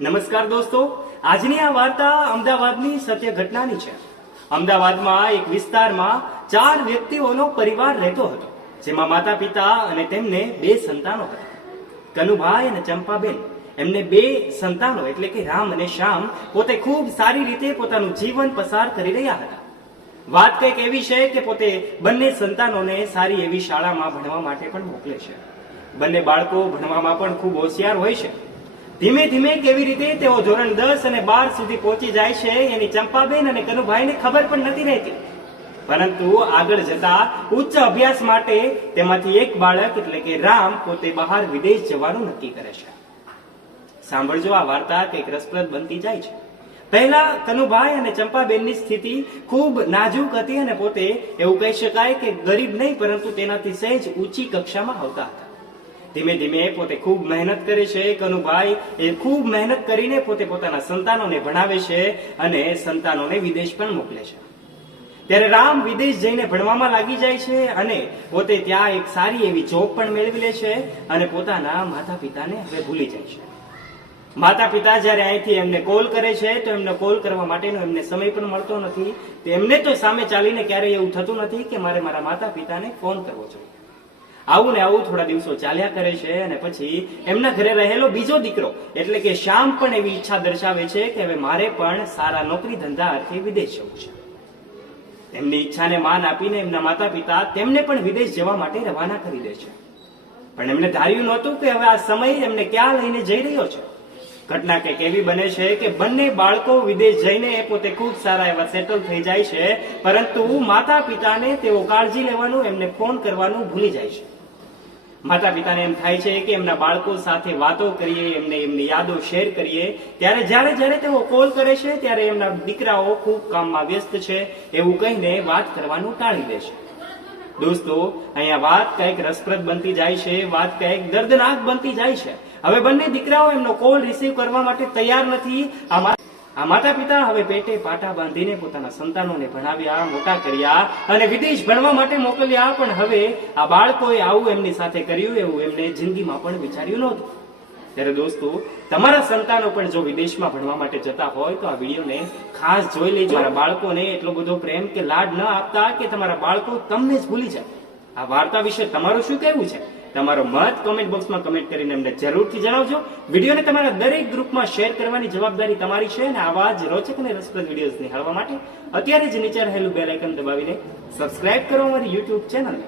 નમસ્કાર દોસ્તો, આજની આ વાર્તા અમદાવાદની સત્ય ઘટનાની છે. અમદાવાદમાં એક વિસ્તારમાં 4 વ્યક્તિઓનો પરિવાર રહેતો હતો, જેમાં માતા પિતા અને તેમને 2 સંતાનો હતા. કનુભાઈ અને ચંપાબેન. એમને 2 સંતાનો એટલે કે રામ અને શ્યામ પોતે ખૂબ સારી રીતે પોતાનું જીવન પસાર કરી રહ્યા હતા. વાત કંઈક એવી છે કે પોતે બંને સંતાનોને સારી એવી શાળામાં ભણવા માટે પણ મોકલે છે. બંને બાળકો ભણવામાં પણ ખૂબ હોશિયાર હોય છે. ધીમે ધીમે કેવી રીતે તેઓ ધોરણ 10 અને 12 સુધી પહોંચી જાય છે એની ચંપાબેન અને કનુભાઈને ખબર પણ નથી રહેતી. પરંતુ આગળ જતા ઉચ્ચ અભ્યાસ માટે તેમાંથી એક બાળક એટલે કે રામ પોતે બહાર વિદેશ જવાનું નક્કી કરે છે. સાંભળજો, આ વાર્તા કંઈક રસપ્રદ બનતી જાય છે. પહેલા કનુભાઈ અને ચંપાબેનની સ્થિતિ ખૂબ નાજુક હતી અને પોતે એવું કહી શકાય કે ગરીબ નહીં, પરંતુ તેનાથી સહેજ ઊંચી કક્ષામાં આવતા હતા. ધીમે ધીમે પોતે ખૂબ મહેનત કરે છે. કનુભાઈ એ ખૂબ મહેનત કરીને પોતે પોતાના સંતાનોને ભણાવે છે અને સંતાનોને વિદેશ પણ મોકલે છે. ત્યારે રામ વિદેશ જઈને ભણવામાં લાગી જાય છે અને પોતે ત્યાં એક સારી એવી જોબ પણ મેળવી લે છે અને પોતાના માતા પિતાને હવે ભૂલી જાય છે. માતા પિતા જયારે અહીંથી એમને કોલ કરે છે તો એમને કોલ કરવા માટેનો એમને સમય પણ મળતો નથી. એમને તો સામે ચાલીને ક્યારેય એવું થતું નથી કે મારે મારા માતા પિતાને ફોન કરવો જોઈએ. આવું ને આવું થોડા દિવસો ચાલ્યા કરે છે અને પછી એમના ઘરે રહેલો બીજો દીકરો એટલે કે શ્યામ પણ એવી ઈચ્છા દર્શાવે છે કે હવે મારે પણ સારા નોકરી ધંધા અર્થે વિદેશ જવું છે. એમની ઈચ્છાને માન આપીને એમના માતા પિતા તેમને પણ વિદેશ જવા માટે રવાના કરી દે છે. પણ એમને ધાર્યું નહોતું કે હવે આ સમય એમને ક્યાં લઈને જઈ રહ્યો છે. ઘટના કંઈક એવી બને છે કે બંને બાળકો વિદેશ જઈને પોતે ખૂબ સારા એવા સેટલ થઈ જાય છે, પરંતુ માતા પિતાને તેઓ કાળજી લેવાનું, એમને ફોન કરવાનું ભૂલી જાય છે. માતા પિતાને એમ થાય છે કે એમના બાળકો સાથે વાતો કરીએ, એમને એમની યાદો શેર કરીએ. ત્યારે જ્યારે તેઓ કોલ કરે છે ત્યારે એમના દીકરાઓ ખૂબ કામમાં વ્યસ્ત છે એવું કહીને વાત કરવાનું ટાળી દે છે. દોસ્તો, અહીંયા વાત કંઈક રસપ્રદ બનતી જાય છે, વાત કંઈક દર્દનાક બનતી જાય છે. હવે બંને દીકરાઓ એમનો કોલ રિસીવ કરવા માટે તૈયાર નથી. આ માતા પિતા હવે પેટે પાટા બાંધીને પોતાના સંતાનોને ભણાવ્યા, મોટા કર્યા અને વિદેશ ભણવા માટે મોકલ્યા. પણ હવે આ બાળકોએ આવું એમની સાથે કર્યું એવું એમને જિંદગીમાં પણ વિચાર્યું નહોતું. ત્યારે દોસ્તો, તમારા સંતાનો પણ જો વિદેશમાં ભણવા માટે જતા હોય તો આ વિડીયોને ખાસ જોઈ લેજો. તમારા બાળકોને એટલો બધો પ્રેમ કે લાડ ન આપતા કે તમારા બાળકો તમને જ ભૂલી જાય. આ વાર્તા વિશે તમારું શું કહેવું છે? તમારો મત કોમેન્ટ બોક્સમાં કમેન્ટ કરીને અમને જરૂરથી જણાવજો. વિડીયોને તમારા દરેક ગ્રુપમાં શેર કરવાની જવાબદારી તમારી છે અને આવા જ રોચક અને રસપ્રદ વિડીયોઝ નિહાળવા માટે અત્યારે જ નીચે રહેલું બેલ આઇકન દબાવીને સબસ્ક્રાઇબ કરો અમારી યુટ્યુબ ચેનલને.